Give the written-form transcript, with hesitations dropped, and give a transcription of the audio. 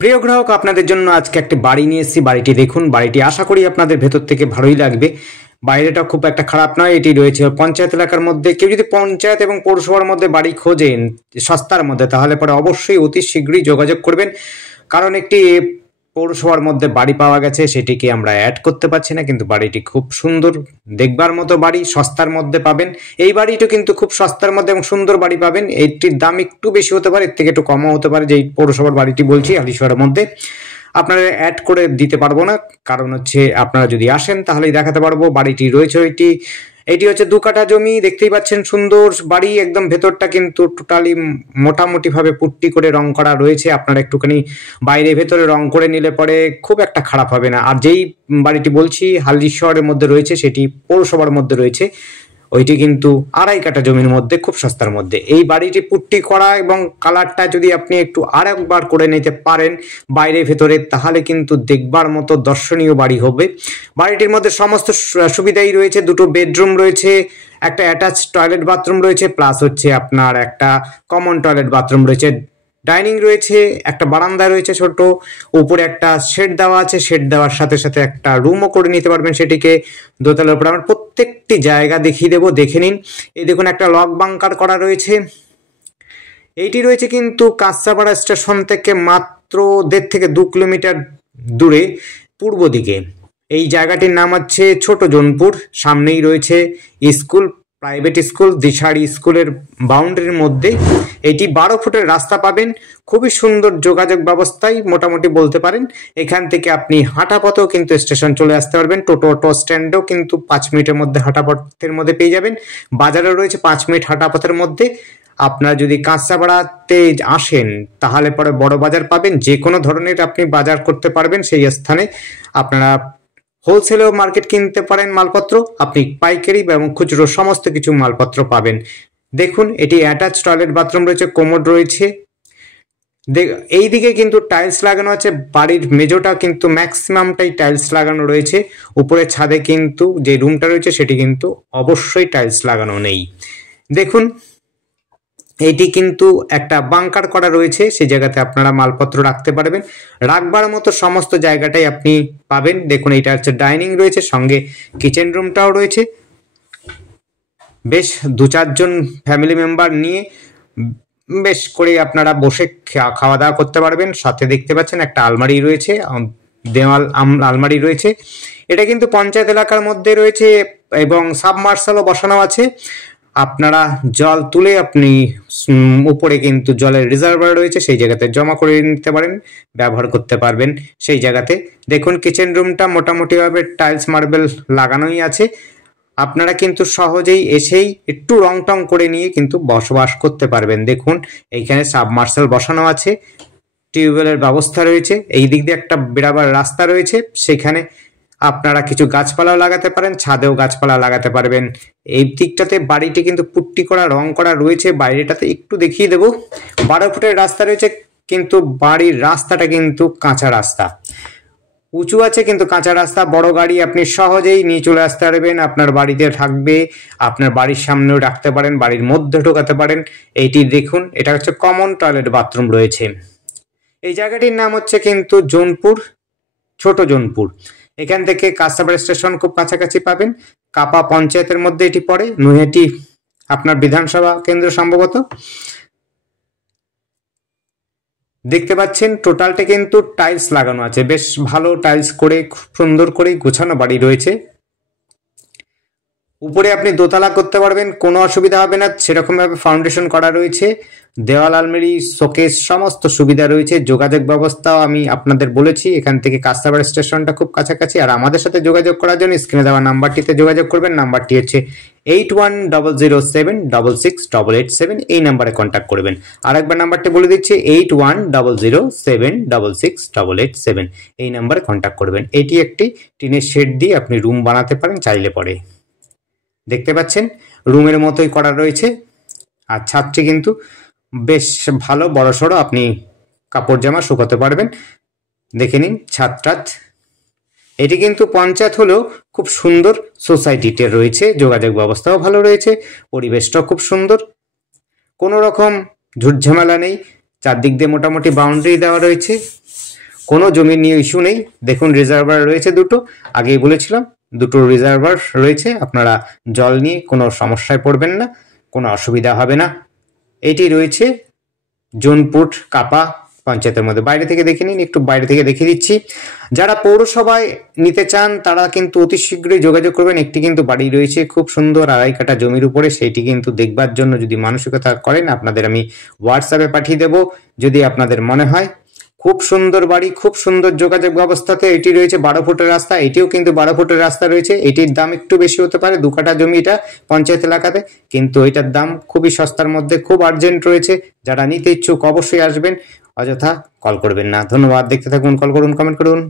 প্রিয় গ্রাহক, আপনাদের জন্য আজকে একটা বাড়ি নিয়ে এসেছি। বাড়িটি দেখুন। বাড়িটি আশা করি আপনাদের ভেতর থেকে ভালোই লাগবে। বাইরেটা খুব একটা খারাপ নয়। এটি রয়েছে পঞ্চায়েত এলাকার মধ্যে। কেউ যদি পঞ্চায়েত এবং পৌরসভার মধ্যে বাড়ি খোঁজেন সস্তার মধ্যে, তাহলে পরে অবশ্যই অতি শীঘ্রই যোগাযোগ করবেন, কারণ একটি পৌরসভার মধ্যে বাড়ি পাওয়া গেছে, সেটিকে আমরা অ্যাড করতে পারছি না, কিন্তু বাড়িটি খুব সুন্দর, দেখবার মতো বাড়ি, সস্তার মধ্যে পাবেন। এই বাড়িটা কিন্তু খুব সস্তার মধ্যে এবং সুন্দর বাড়ি পাবেন। এটির দাম একটু বেশি হতে পারে, এর থেকে একটু কমও হতে পারে। যে এই পৌরসভার বাড়িটি বলছি হালিশহরের মধ্যে, আপনারা অ্যাড করে দিতে পারবো না, কারণ হচ্ছে আপনারা যদি আসেন তাহলেই দেখাতে পারবো। বাড়িটি রয়েছে এটি হচ্ছে 2 কাঠা জমি, দেখতেই পাচ্ছেন সুন্দর বাড়ি। একদম ভেতরটা কিন্তু টোটালি মোটামুটি ভাবে পুট্টি করে রং করা রয়েছে। আপনারা একটুখানি বাইরে ভেতরে রং করে নিলে পরে খুব একটা খারাপ হবে না। আর যেই বাড়িটি বলছি হালিশহরের মধ্যে রয়েছে, সেটি পৌরসভার মধ্যে রয়েছে। ওইটি কিন্তু 2.5 কাঠা জমির মধ্যে, খুব সস্তার মধ্যে। এই বাড়িটি পুট্টি করা এবং কালারটা যদি আপনি একটু আরেকবার করে নিতে পারেন বাইরে ভেতরে, তাহলে কিন্তু দেখবার মতো দর্শনীয় বাড়ি হবে। বাড়িটির মধ্যে সমস্ত সুবিধাই রয়েছে। 2টো বেডরুম রয়েছে, একটা অ্যাটাচ টয়লেট বাথরুম রয়েছে, প্লাস হচ্ছে আপনার একটা কমন টয়লেট বাথরুম রয়েছে। ডাইনিং রয়েছে, একটা বারান্দা রয়েছে ছোট, উপরে একটা শেড দেওয়া আছে। শেড দেওয়ার সাথে সাথে একটা রুমও করে নিতে পারবেন সেটিকে। দোতলার উপরে আমরা প্রত্যেকটি জায়গা দেখিয়ে দেবো, দেখে নিন। এই দেখুন, একটা লক বাংকার করা রয়েছে। এইটি রয়েছে কিন্তু কাঁচরাপাড়া স্টেশন থেকে মাত্র 1.5 থেকে 2 কিলোমিটার দূরে পূর্ব দিকে। এই জায়গাটির নাম হচ্ছে ছোট জোনপুর। সামনেই রয়েছে স্কুল, প্রাইভেট স্কুল, দিশারি স্কুলের বাউন্ডারির মধ্যে। এটি 12 ফুটের রাস্তা পাবেন, খুবই সুন্দর যোগাযোগ ব্যবস্থায় মোটামুটি বলতে পারেন। এখান থেকে আপনি হাঁটা পথেও কিন্তু স্টেশন চলে আসতে পারবেন। টোটো অটো স্ট্যান্ডও কিন্তু 5 মিনিটের মধ্যে হাঁটা পথের মধ্যে পেয়ে যাবেন। বাজারও রয়েছে 5 মিনিট হাঁটা পথের মধ্যে। আপনারা যদি কাঁচরাপাড়াতে আসেন তাহলে পরে বড় বাজার পাবেন। যে কোনো ধরনের আপনি বাজার করতে পারবেন সেই স্থানে। আপনারা হোলসেলেও মার্কেট কিনতে পারেন মালপত্র, আপনি পাইকারি এবং খুচরো সমস্ত কিছু মালপত্র পাবেন। দেখুন, এটি অ্যাটাচ টয়লেট বাথরুম রয়েছে, কোমোড রয়েছে। এই দিকে কিন্তু টাইলস লাগানো আছে। বাড়ির মেজোটা কিন্তু ম্যাক্সিমামটাই টাইলস লাগানো রয়েছে। উপরে ছাদে কিন্তু যে রুমটা রয়েছে সেটি কিন্তু অবশ্যই টাইলস লাগানো নেই। দেখুন, এটি কিন্তু একটা বাংকার করা রয়েছে, সেই জায়গাতে আপনারা মালপত্র রাখতে পারবেন। রাখবার মতো সমস্ত জায়গাটাই আপনি পাবেন। দেখুন, এটা হচ্ছে ডাইনিং রয়েছে, সঙ্গে কিচেন রুমটাও রয়েছে। বেশ 2-4 জন ফ্যামিলি মেম্বার নিয়ে বেশ করে আপনারা বসে খাওয়া দাওয়া করতে পারবেন। সাথে দেখতে পাচ্ছেন একটা আলমারি রয়েছে, দেওয়াল আলমারি রয়েছে। এটা কিন্তু পঞ্চায়েত এলাকার মধ্যে রয়েছে এবং সাবমার্শালও বসানো আছে। আপনারা জল তুলে আপনি উপরে কিন্তু জলের রিজার্ভার রয়েছে, সেই জায়গাতে জমা করে নিতে পারেন, ব্যবহার করতে পারবেন সেই জায়গাতে। দেখুন, কিচেন রুমটা মোটামুটিভাবে টাইলস মার্বেল লাগানোই আছে। আপনারা কিন্তু সহজেই এসেই একটু রং টং করে নিয়ে কিন্তু বসবাস করতে পারবেন। দেখুন, এইখানে সাবমার্শাল বসানো আছে, টিউবওয়েলের ব্যবস্থা রয়েছে। এই দিক দিয়ে একটা বেরাবার রাস্তা রয়েছে, সেখানে আপনারা কিছু গাছপালা লাগাতে পারেন, ছাদেও গাছপালা লাগাতে পারবেন। এই দিকটাতে বাড়িটি কিন্তু পুট্টি করা, রং করা রয়েছে। বাইরেটাতে একটু দেখিয়ে দেবো। 12 ফুটের রাস্তা রয়েছে, কিন্তু বাড়ির রাস্তাটা কিন্তু কাঁচা রাস্তা। উঁচু আছে কিন্তু কাঁচা রাস্তা। বড় গাড়ি আপনি সহজেই নিয়ে চলে আসতে পারবেন, আপনার বাড়িতে থাকবে। আপনার বাড়ির সামনেও রাখতে পারেন, বাড়ির মধ্যে ঢোকাতে পারেন। এইটি দেখুন, এটা হচ্ছে কমন টয়লেট বাথরুম রয়েছে। এই জায়গাটির নাম হচ্ছে কিন্তু জোনপুর, ছোট জোনপুর। এখান থেকে কাঁচরাপাড়া স্টেশন খুব কাছাকাছি পাবেন। কাপা পঞ্চায়েতের মধ্যে এটি পড়ে। নৈহাটি আপনার বিধানসভা কেন্দ্র সম্ভবত। দেখতে পাচ্ছেন টোটালটা কিন্তু টাইলস লাগানো আছে, বেশ ভালো টাইলস করে খুব সুন্দর করে গোছানো বাড়ি রয়েছে। উপরে আপনি দোতলা করতে পারবেন, কোনো অসুবিধা হবে না। সেরকমভাবে ফাউন্ডেশন করা রয়েছে, দেওয়াল আলমারি শোকেস সমস্ত সুবিধা রয়েছে। যোগাযোগ ব্যবস্থাও আমি আপনাদের বলেছি, এখান থেকে কাঁচরাপাড়া স্টেশনটা খুব কাছাকাছি। আর আমাদের সাথে যোগাযোগ করার জন্য স্ক্রিনে দেওয়া নাম্বারটিতে যোগাযোগ করবেন। নাম্বারটি হচ্ছে 8100766887। এই নাম্বারে কন্ট্যাক্ট করবেন। আরেকবার নাম্বারটি বলে দিচ্ছি, 8100766887। এই নাম্বারে কন্ট্যাক্ট করবেন। এটি একটি টিনের শেড দিয়ে আপনি রুম বানাতে পারেন চাইলে পরে। দেখতে পাচ্ছেন রুমের মতোই করা রয়েছে। আর ছাদটি কিন্তু বেশ ভালো বড়সড়, আপনি কাপড় জামা শুকাতে পারবেন। দেখে নিন ছাদটা। এটি কিন্তু পঞ্চায়েত হলেও খুব সুন্দর সোসাইটিতে রয়েছে, যোগাযোগ ব্যবস্থাও ভালো রয়েছে, পরিবেশটাও খুব সুন্দর, কোনো রকম ঝুটঝামেলা নেই। চারদিক দিয়ে মোটামুটি বাউন্ডারি দেওয়া রয়েছে। কোনো জমি নিয়ে ইস্যু নেই। দেখুন রিজার্ভার রয়েছে দুটো, আগেই বলেছিলাম দুটো রিজার্ভার রয়েছে, আপনারা জল নিয়ে কোনো সমস্যায় পড়বেন না, কোনো অসুবিধা হবে না। এটি রয়েছে জোনপুর কাপা পঞ্চায়েতের মধ্যে। বাইরে থেকে দেখে নিন, একটু বাইরে থেকে দেখিয়ে দিচ্ছি। যারা পৌরসভায় নিতে চান তারা কিন্তু অতি শীঘ্রই যোগাযোগ করবেন। একটি কিন্তু বাড়ি রয়েছে খুব সুন্দর 2.5 কাঠা জমির উপরে, সেইটি কিন্তু দেখবার জন্য যদি মানসিকতা করেন আপনাদের আমি হোয়াটসঅ্যাপে পাঠিয়ে দেব যদি আপনাদের মনে হয়। খুব সুন্দর বাড়ি, খুব সুন্দর যোগাযোগ ব্যবস্থাতে এটি রয়েছে। 12 ফুটের রাস্তা, এটিও কিন্তু 12 ফুটের রাস্তা রয়েছে। এটির দাম একটু বেশি হতে পারে, 2 কাঠা জমি এটা পঞ্চায়েত এলাকাতে, কিন্তু এটার দাম খুবই সস্তার মধ্যে, খুব আর্জেন্ট রয়েছে। যারা নিতে ইচ্ছুক অবশ্যই আসবেন, অযথা কল করবেন না। ধন্যবাদ, দেখতে থাকুন, কল করুন, কমেন্ট করুন।